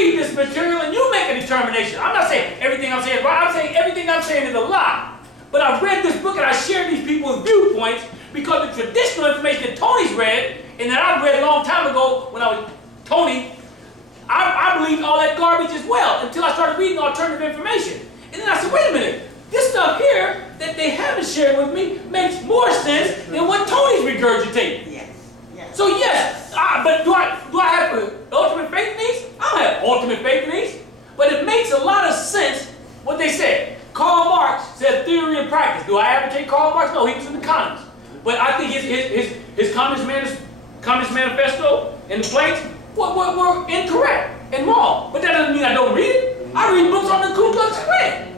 read this material and you make a determination. I'm not saying everything I'm saying is right. I'm saying everything I'm saying is a lie. But I read this book and I shared these people's viewpoints because the traditional information that Tony's read and that I read a long time ago when I was Tony, I believed all that garbage as well until I started reading alternative information. And then I said, wait a minute, this stuff here that they haven't shared with me makes more sense than what Tony's regurgitating. Yes. Yes. So yes, but do I have ultimate faith in these? I don't have ultimate faith in these. But it makes a lot of sense what they said. Karl Marx said theory and practice. Do I advocate Karl Marx? No, he was an economist. But I think his Communist Manifesto and the plates were incorrect and wrong. But that doesn't mean I don't read it. I read books on the Ku Klux Klan.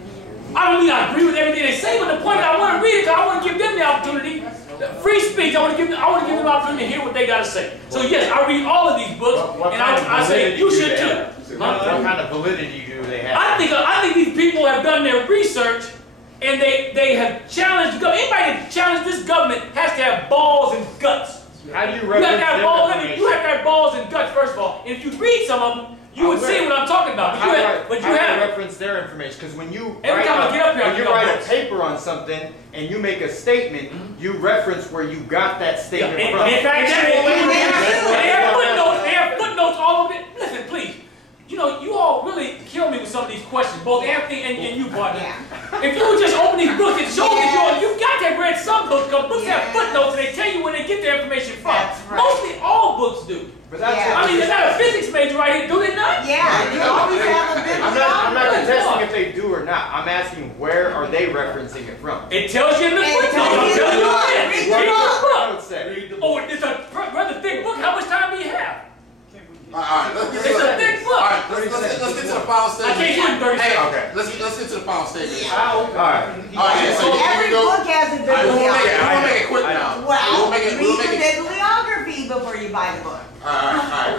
I don't mean I agree with everything they say, but the point is I want to read it because I want to give them the opportunity. Free speech, I want to give them the opportunity to hear what they got to say. So yes, I read all of these books, and I say you should too. What kind of validity do they have? I think these people have done their research, and they have challenged the government. Anybody that challenges this government has to have balls and guts. How do you reference their information? You have to have balls and guts, first of all. And if you read some of them, you would see what I'm talking about. How do you reference their information? Because when you write a paper on something and you make a statement, you reference where you got that statement from. In fact, they have footnotes all over it. Listen, please. You know, you all really kill me with some of these questions, both Anthony and you, partner. If you would just open these books and show that you've got to have read some books, because books have footnotes and they tell you where they get their information from. Mostly all books do. But I mean, is that a physics major right here? Do they not? Yeah, you always have a bit of I'm not contesting if they do or not. I'm asking where are they referencing it from? It tells you in the footnote. I'm telling you again. Read the book. Oh, it's a rather thick book. How much time do you have? Alright, it's a thick book. Alright, let's get to the final statement. I can't do it in 30 seconds. Okay, let's get to the final statement. Alright. So every book has a bibliography. We'll make it quick now. Well, read the bibliography before you buy the book. Alright.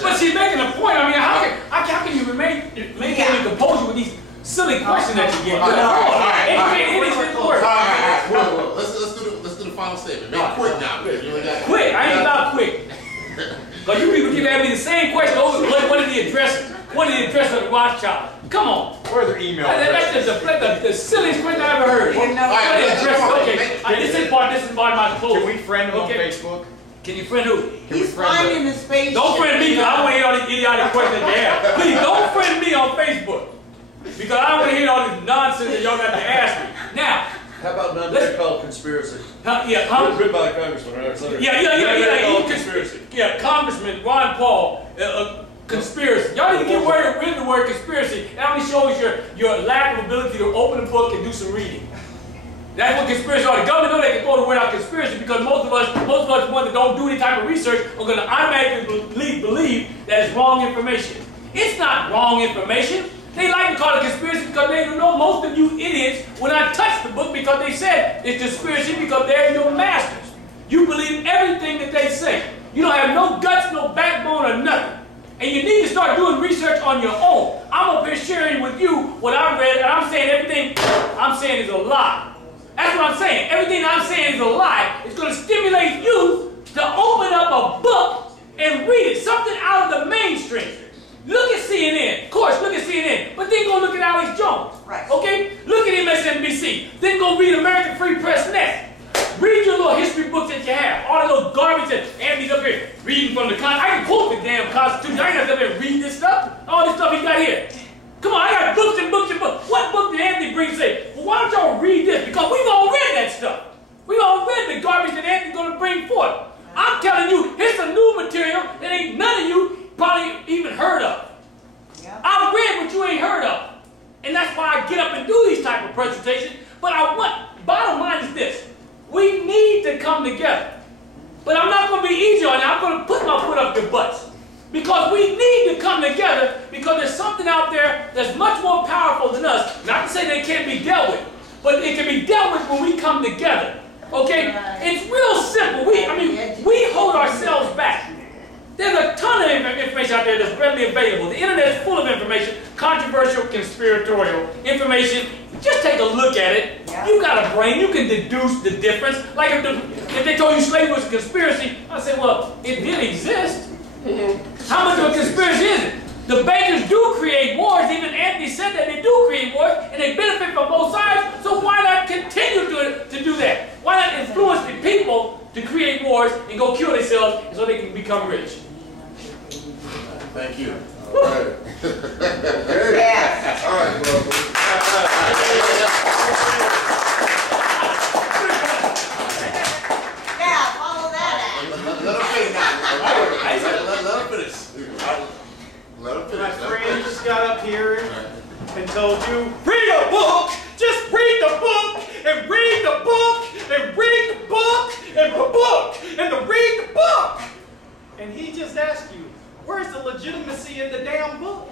But she's making a point. I mean, how can you maintain composure with these silly questions that you get? Let's do the final statement. Make it quick now. Quick. I ain't about quick. Because you people keep asking me the same question. What are the addresses? What are the addresses of the Rothschild? Come on. Where are their email addresses? That's the silliest question I ever heard. What are the addresses? Okay. This is part of my clothes. Can we friend them on Facebook? Can you friend who? He's finding his face. Don't friend me because I don't want to hear all these idiotic questions that they have. Please don't friend me on Facebook. Because I don't want to hear all this nonsense that y'all got to ask me. Now, how about another called conspiracy? Written by a congressman, right? Yeah. Conspiracy. Yeah, Congressman Ron Paul, conspiracy. Y'all need to get rid of the word conspiracy. That only shows your lack of ability to open a book and do some reading. That's what conspiracy are. The government know they can throw the word out conspiracy because most of us ones that don't do any type of research are going to automatically believe that it's wrong information. It's not wrong information. They like to call it conspiracy because they don't know most of you idiots will not touch the book because they said it's conspiracy because they're your masters. You believe everything that they say. You don't have no guts, no backbone, or nothing. And you need to start doing research on your own. I'm up here sharing with you what I read, and I'm saying everything I'm saying is a lie. That's what I'm saying. Everything I'm saying is a lie. It's going to stimulate you to open up a book and read it. Something out of the mainstream. Look at CNN. Of course, look at CNN. But then go look at Alex Jones. Right. Okay? Look at MSNBC. Then go read American Free Press Net. Read your little history books that you have. All of those garbage that Andy's up here reading from the Constitution. I can quote the damn Constitution. I ain't got to up here and read this stuff. All this stuff he got here. Come on, I got books and books and books. What book did Anthony bring say? Well, why don't y'all read this? Because we've all read that stuff. We've all read the garbage that Anthony's going to bring forth. I'm telling you, here's some new material that ain't none of you probably even heard of. Yeah. I've read what you ain't heard of. And that's why I get up and do these type of presentations. But bottom line is this. We need to come together. But I'm not going to be easy on you. I'm going to put my foot up your butts. Because we need to come together because there's something out there that's much more powerful than us. Not to say they can't be dealt with, but it can be dealt with when we come together. Okay? It's real simple. We hold ourselves back. There's a ton of information out there that's readily available. The internet is full of information, controversial, conspiratorial information. Just take a look at it. Yeah. You got a brain. You can deduce the difference. Like if they told you slavery was a conspiracy, I'd say, well, it did exist. How much of a conspiracy is it? The bankers do create wars. Even Anthony said that they do create wars, and they benefit from both sides. So why not continue to do that? Why not influence the people to create wars and go kill themselves so they can become rich? Thank you. All right. Yes. All right, bro. Yeah, follow that Let him finish. Let him finish. Let him finish. My friend just got up here and told you, read a book, just read the book, and read the book, and read the book, and the book, and the read the book. And he just asked you, where's the legitimacy in the damn book?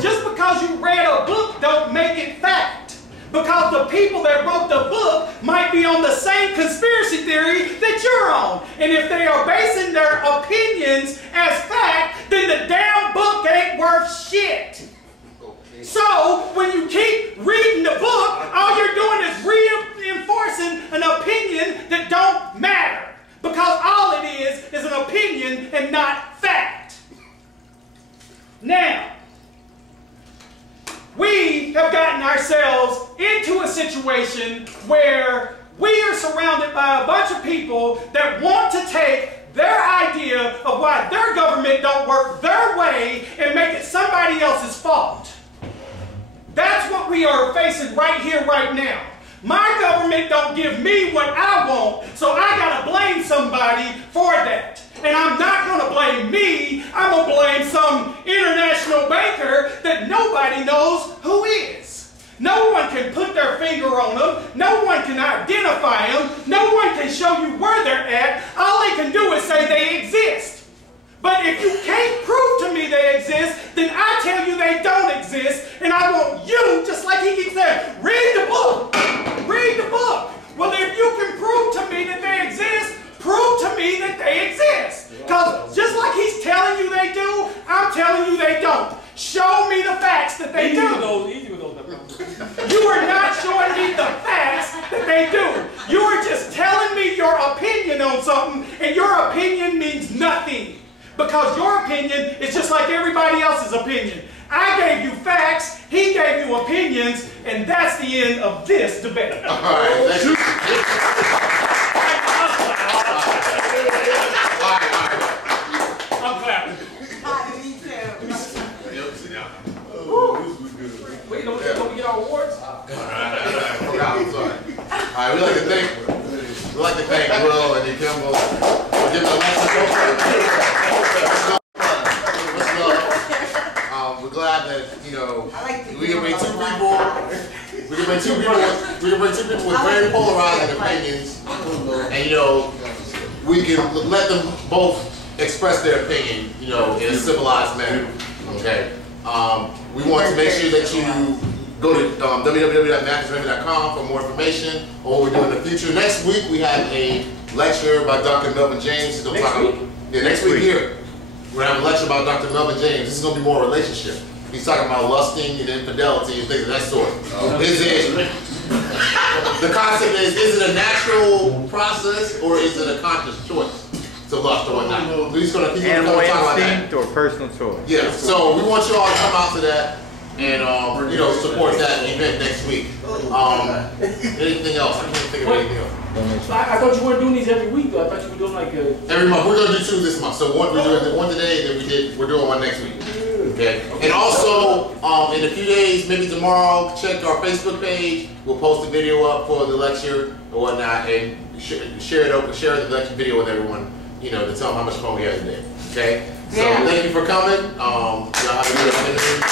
Just because you read a book don't make it fact. Because the people that wrote the book might be on the same conspiracy theory that you're on. And if they are basing their opinions as fact, then the damn book ain't worth shit. So, when you keep reading the book, all you're doing is reinforcing an opinion that don't matter. Because all it is an opinion and not fact. Now, we have gotten ourselves into a situation where we are surrounded by a bunch of people that want to take their idea of why their government don't work their way and make it somebody else's fault. That's what we are facing right here, right now. My government don't give me what I want, so I gotta blame somebody for that. And I'm not gonna blame me, I'm gonna blame some international banker that nobody knows who is. No one can put their finger on them, no one can identify them, no one can show you where they're at. All they can do is say they exist. But if you can't prove to me they exist, then I tell you they don't exist, and I want you, just like he keeps saying, read the book. Read the book. Well, if you can prove to me that they exist, prove to me that they exist. Because just like he's telling you they do, I'm telling you they don't. Show me the facts that they do. Easy with those numbers. You are not showing me the facts that they do. You are just telling me your opinion on something, and your opinion means nothing. Because your opinion is just like everybody else's opinion. I gave you facts, he gave you opinions, and that's the end of this debate. All right, thank you. I'm clapping. Me too. Wait, don't we get our awards? I forgot, I'm sorry. All right, we'd like to thank Will and Kimball for giving us we're glad that, you know, we can bring two people with very polarizing opinions, and, you know, we can let them both express their opinion, you know, in a civilized manner, okay? We want to make sure that you go to www.matthewsraven.com for more information on what we're doing in the future. Next week, we have a lecture by Dr. Melvin James. He's gonna talk about, next week here. We're going to have a lecture about Dr. Melvin James. This is going to be more relationship. He's talking about lusting and infidelity and things of that sort. The concept is it a natural process or is it a conscious choice to lust or whatnot? He's going to animal talk about that. instinct or personal choice? Yeah, so we want you all to come out to that and you know, support that event next week. Anything else? I can't think of anything else. I thought you weren't doing these every week though. I thought you were doing like a... Every month. We're going to do 2 this month. So we're doing one today, then we're doing one next week. Okay. And also, in a few days, maybe tomorrow, check our Facebook page. We'll post a video up for the lecture or whatnot, and share the lecture video with everyone. You know, to tell them how much fun we had today. Okay. So thank you for coming. Y'all have a good afternoon.